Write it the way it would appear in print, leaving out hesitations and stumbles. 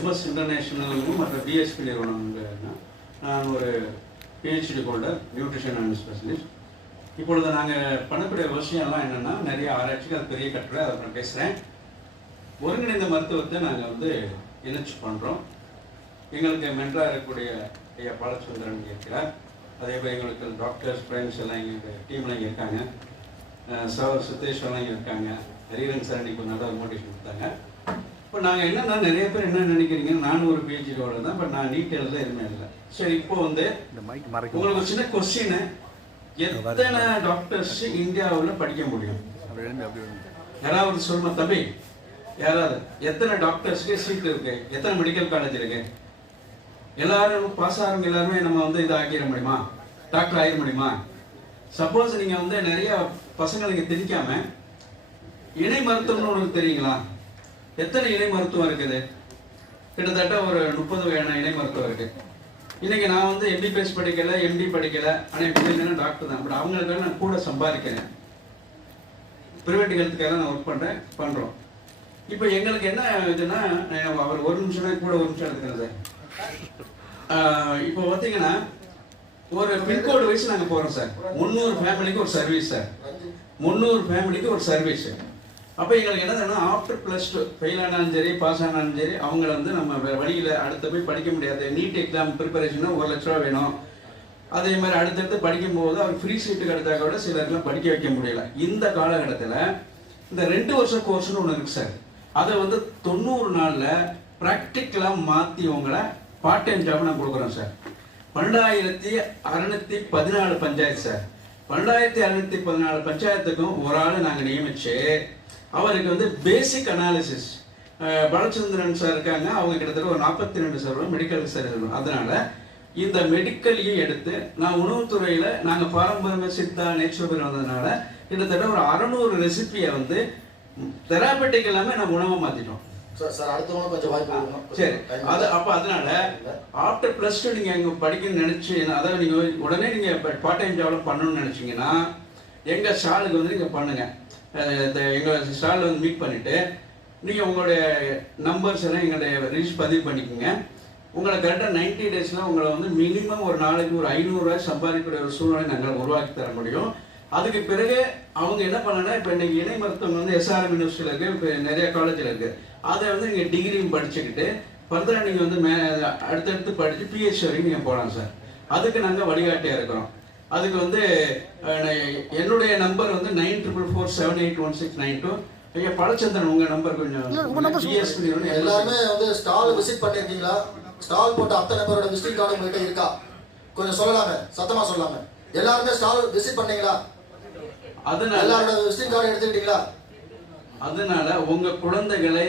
MS இன்டர்நேஷனலும் மற்ற BSP நிறுவனங்கள்னா நான் ஒரு PhD holder, nutrition and specialist. இப்பொழுது நாங்கள் பண்ணக்கூடிய விஷயம்லாம் என்னென்னா, நிறைய ஆராய்ச்சிக்கு அது பெரிய கட்டுரை, அதை நான் பேசுகிறேன். ஒருங்கிணைந்த மருத்துவத்தை நாங்கள் வந்து இணைச்சு பண்ணுறோம். எங்களுக்கு மென்டராக இருக்கக்கூடிய ஐயா பாலச்சந்திரன் இருக்கிறார். அதே போல் எங்களுக்கு டாக்டர்ஸ், ஃப்ரெண்ட்ஸ் எல்லாம் எங்களுக்கு டீமில் இங்கே இருக்காங்க. சார் சுத்தேஷ் எல்லாம் இங்கே இருக்காங்க. ஹரிரன் சார் அன்றைக்கி ஒரு நல்ல மோட்டிவேஷன் கொடுத்தாங்க. இப்போ நாங்கள் என்னென்னா, நிறைய பேர் என்ன நினைக்கிறீங்கன்னா, நானும் ஒரு பிஹெச்டி ஹோல்டர் தான், பட் நான் நீட் எழுத எதுவுமே இல்லை. சரி, இப்போ வந்து உங்களுக்கு ஒரு சின்ன கொஸ்டின், எத்தனை டாக்டர்ஸ் இந்தியாவில் படிக்க முடியும்? யாராவது சொல்லுமா தம்பி? யாராவது எத்தனை டாக்டர்ஸ்க்கு சீட் இருக்கு? எத்தனை மெடிக்கல் காலேஜ் இருக்கு? எல்லாரும் பாஸ் ஆகிறவங்க எல்லாருமே நம்ம வந்து இதை ஆக்கிட முடியுமா? டாக்டர் ஆகிட முடியுமா? சப்போஸ் நீங்கள் வந்து நிறைய பசங்களுக்கு திணிக்காம இணை மருத்துவம்னு உங்களுக்கு தெரியுங்களா? எத்தனை இணை மருத்துவம் இருக்குது? கிட்டத்தட்ட ஒரு 30 வகையான இணை மருத்துவம் இருக்கு. இன்னைக்கு நான் வந்து எம்பிபிஎஸ் படிக்கல, எம்டி படிக்கல, ஆனால் பிள்ளைங்கன்னா டாக்டர் தான். பட் அவங்களுக்காக நான் கூட சம்பாதிக்கிறேன். பிரைவேட் ஹெல்த்துக்காக நான் ஒர்க் பண்ணுறோம். இப்போ எங்களுக்கு என்ன இதுன்னா, அவர் ஒரு நிமிஷம் கூட ஒரு நிமிஷம் எடுத்துக்கிறேன் சார். இப்போ பார்த்தீங்கன்னா ஒரு பின்கோடு வயசு நாங்கள் போகிறோம் சார். 300 ஃபேமிலிக்கு ஒரு சர்வீஸ் சார். 300 ஃபேமிலிக்கு ஒரு சர்வீஸ். அப்போ எங்களுக்கு என்னதுன்னா, ஆஃப்டர் +2 ஃபெயில் ஆனாலும் சரி, பாஸ் ஆனாலும் சரி, அவங்கள வந்து நம்ம வழியில் அடுத்து போய் படிக்க முடியாது. நீட் எக்ஸாம் ப்ரிப்பரேஷனாக 1 லட்ச ரூபா வேணும். அதே மாதிரி அடுத்தடுத்து படிக்கும்போது அவர் ஃப்ரீ சீட்டு கிடைத்தா கூட சிலருக்குலாம் படிக்க வைக்க முடியல. இந்த காலகட்டத்தில் இந்த 2 வருஷம் கோர்ஸ்னு ஒன்று இருக்குது சார். அதை வந்து 90 நாளில் ப்ராக்டிக்கலாக மாற்றி உங்களை பார்ட் டைம் ஜாப் நான் கொடுக்குறோம் சார். 12,614 பஞ்சாயத்து சார். 12,614 பஞ்சாயத்துக்கும் ஒரு ஆள் நாங்கள் நியமித்து அவருக்கு வந்து பேசிக் அனாலிசிஸ், பாலச்சந்திரன் சார் இருக்காங்க, அவங்க கிட்டத்தட்ட ஒரு 42 சதவீதம் மெடிக்கல் சார் இருக்கணும். அதனால இந்த மெடிக்கலையும் எடுத்து நான் உணவுத்துறையில் நாங்கள் பாரம்பரிய சித்தா நேச்சுரோபதி வந்ததுனால கிட்டத்தட்ட ஒரு 600 ரெசிபியை வந்து தெராபெட்டிக் எல்லாமே நம்ம உணவை மாற்றிட்டோம். சரி, அது அப்போ அதனால ஆஃப்டர் +2 நீங்கள் இங்கே படிக்கணும்னு நினச்சி, அதாவது நீங்கள் உடனே நீங்கள் பார்ட் டைம் ஜாப்ல பண்ணணும்னு நினச்சிங்கன்னா எங்கள் ஸ்டாலுக்கு வந்து நீங்கள் பண்ணுங்கள். எங்கள் ஸ்டாலில் வந்து மீட் பண்ணிவிட்டு நீங்கள் உங்களுடைய நம்பர்ஸ் எல்லாம் எங்களுடைய ரிஜிஸ்டர் பதிவு பண்ணிக்கோங்க. உங்களை கரெக்டாக 90 டேஸில் உங்களை வந்து மினிமம் ஒரு நாளைக்கு ஒரு 500 ரூபாய் சம்பாதிக்கக்கூடிய ஒரு சூழ்நிலை நாங்கள் உருவாக்கி தர முடியும். அதுக்கு பிறகு அவங்க என்ன பண்ணனா, இப்போ இன்னைக்கு இணை மருத்துவம் வந்து SRM யூனிவர்சிட்டியில் இருக்குது, இப்போ நிறைய காலேஜில் இருக்குது. அதை வந்து நீங்கள் டிகிரியும் படிச்சுக்கிட்டு ஃபர்தராக நீங்கள் வந்து அடுத்தடுத்து படித்து PhD வரைக்கும் நீங்கள் போகலாம் சார். அதுக்கு நாங்கள் வழிகாட்டியாக இருக்கிறோம். அதுக்கு வந்து என்னுடைய நம்பர் வந்து 9447816992. ஐயா பாலச்சந்திரன், உங்கள் நம்பர் கொஞ்சம். பிஎஸ்பி எல்லாருமே வந்து ஸ்டால் விசிட் பண்ணியிருக்கீங்களா? ஸ்டால் போட்ட அத்தனை பேரோட விசிட்டிங் கார்டு உங்கள்கிட்ட இருக்கா? கொஞ்சம் சொல்லலாமே, சத்தமாக சொல்லலாமே. எல்லாருமே ஸ்டால் விசிட் பண்ணீங்களா? அதனால எல்லாரோட விசிட்டிங் கார்டு எடுத்துக்கிட்டீங்களா? அதனால உங்கள் குழந்தைகளை